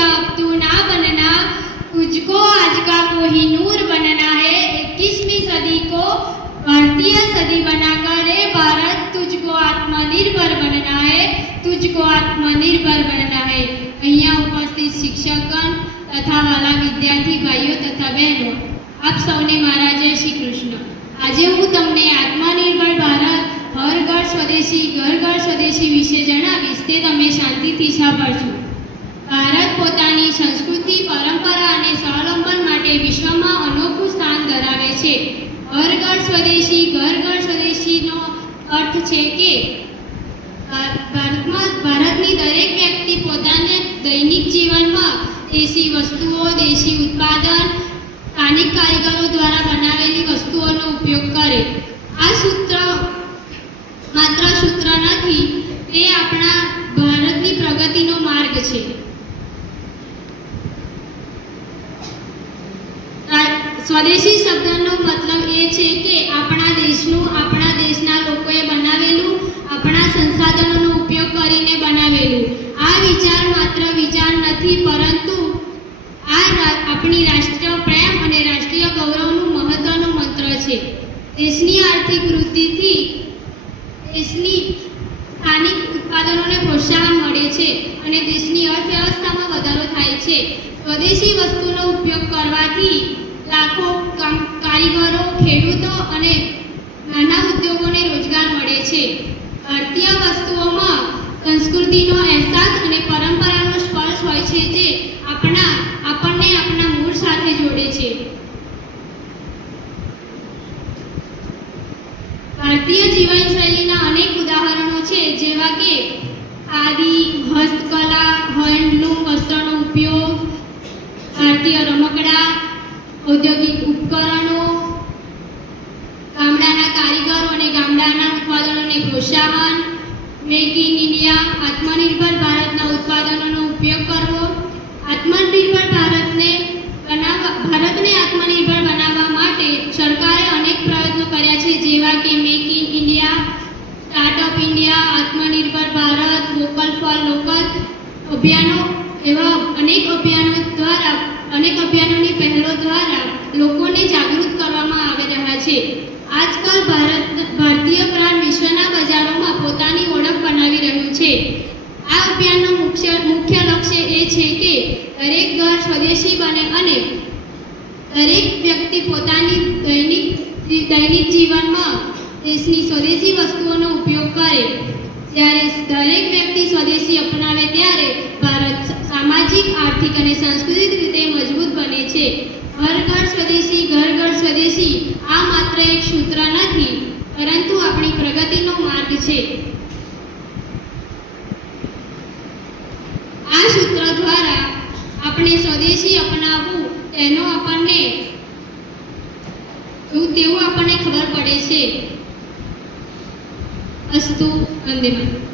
अब तू ना बनना, तुझको आज का कोई नूर बनना है। 21वीं सदी को भारतीय सदी बनाकर रे भारत, तुझको आत्मनिर्भर बनना है, तुझको आत्मनिर्भर बनना है। અહીંયા ઉપસ્થિત શિક્ષકગણ તથા વાલા વિદ્યાર્થી ભાઈઓ તથા બહેનો, આપ સૌને મારા જય શ્રી કૃષ્ણ। આજે હું તમને આત્મનિર્ભર ભારત, હર ઘર સ્વદેશી, ઘર ઘર સ્વદેશી વિશે જણાવીશ, તે તમે શાંતિથી સાંભળજો। ભારત પોતાની સંસ્કૃતિ, પરંપરા અને સ્વાવલંબન માટે વિશ્વમાં અનોખું સ્થાન ધરાવે છે। હર ઘર સ્વદેશી, ઘર ઘર સ્વદેશીનો અર્થ છે કે ભારતની દરેક વ્યક્તિ પોતાના દૈનિક જીવનમાં દેશી વસ્તુઓ, દેશી ઉત્પાદન, સ્થાનિક કારીગરો દ્વારા બનાવેલી વસ્તુઓનો ઉપયોગ કરે। આ સૂત્ર માત્ર સૂત્ર નથી, તે આપણા ભારતની પ્રગતિનો માર્ગ છે। સ્વદેશી શબ્દનો મતલબ એ છે કે આપણા દેશનું, આપણા દેશના લોકોએ બનાવેલું, આપણા સંસાધનોનો ઉપયોગ કરીને બનાવેલું। આ વિચાર માત્ર વિચાર નથી, પરંતુ આ આપણી રાષ્ટ્રીય પ્રેમ અને રાષ્ટ્રીય ગૌરવનું મહત્વનો મંત્ર છે। દેશની આર્થિક વૃદ્ધિથી દેશની સ્થાનિક ઉત્પાદનોને પ્રોત્સાહન મળે છે અને દેશની અર્થવ્યવસ્થામાં વધારો થાય છે। સ્વદેશી વસ્તુનો ઉપયોગ કરવાથી લાખો કારીગરો, ખેડૂતો અને નાના ઉદ્યોગોને રોજગાર મળે છે। ભારતીય વસ્તુઓમાં સંસ્કૃતિનો અહેસાસ અને પરંપરાનો સ્પર્શ હોય છે, જે આપણને આપણા મૂળ સાથે જોડે છે। ભારતીય જીવનશૈલીના અનેક ઉદાહરણો છે, જેવા કે ખાદી, હસ્તકલા, હેન્ડલૂમ વસ્ત્રનો ઉપયોગ, ભારતીય રમકડા, ઔદ્યોગિક ઉપકરણો, ગામડાના કારીગરો અને ગામડાના ઉત્પાદનોને પ્રોત્સાહન, મેક ઇન ઇન્ડિયા, આત્મનિર્ભર ભારતના ઉત્પાદનોનો ઉપયોગ કરવો। આત્મનિર્ભર ભારતને આત્મનિર્ભર બનાવવા માટે સરકારે અનેક પ્રયત્નો કર્યા છે, જેવા કે make in India, startup India, આત્મનિર્ભર ભારત, વોકલ ફોર લોકલ અભિયાનો, એવા અનેક અભિયાનોની પહેલો દ્વારા લોકોને જાગૃત કરવામાં આવી રહ્યા છે। આજકાલ ભારતીય બ્રાન્ડ વિશ્વના બજારોમાં પોતાની ઓળખ બનાવી રહ્યું છે। આ અભિયાનનું મુખ્ય લક્ષ્ય એ છે કે દરેક ઘર સ્વદેશી બને અને દરેક વ્યક્તિ પોતાની દૈનિક જીવનમાં દેશની સ્વદેશી વસ્તુઓનો ઉપયોગ કરે। જ્યારે દરેક વ્યક્તિ સ્વદેશી અપનાવે ત્યારે ભારત સામાજિક, આર્થિક અને સાંસ્કૃતિક રીતે મજબૂત બને છે। હર ઘર સ્વદેશી, ઘર ઘર સ્વદેશી આ માત્ર એક સૂત્ર નથી, પરંતુ આપણી પ્રગતિનો માર્ગ છે। આ સૂત્ર દ્વારા આપણે સ્વદેશી અપનાવવું તેવું આપણને ખબર પડે છે। અસ્તુ, વંદે માતરમ।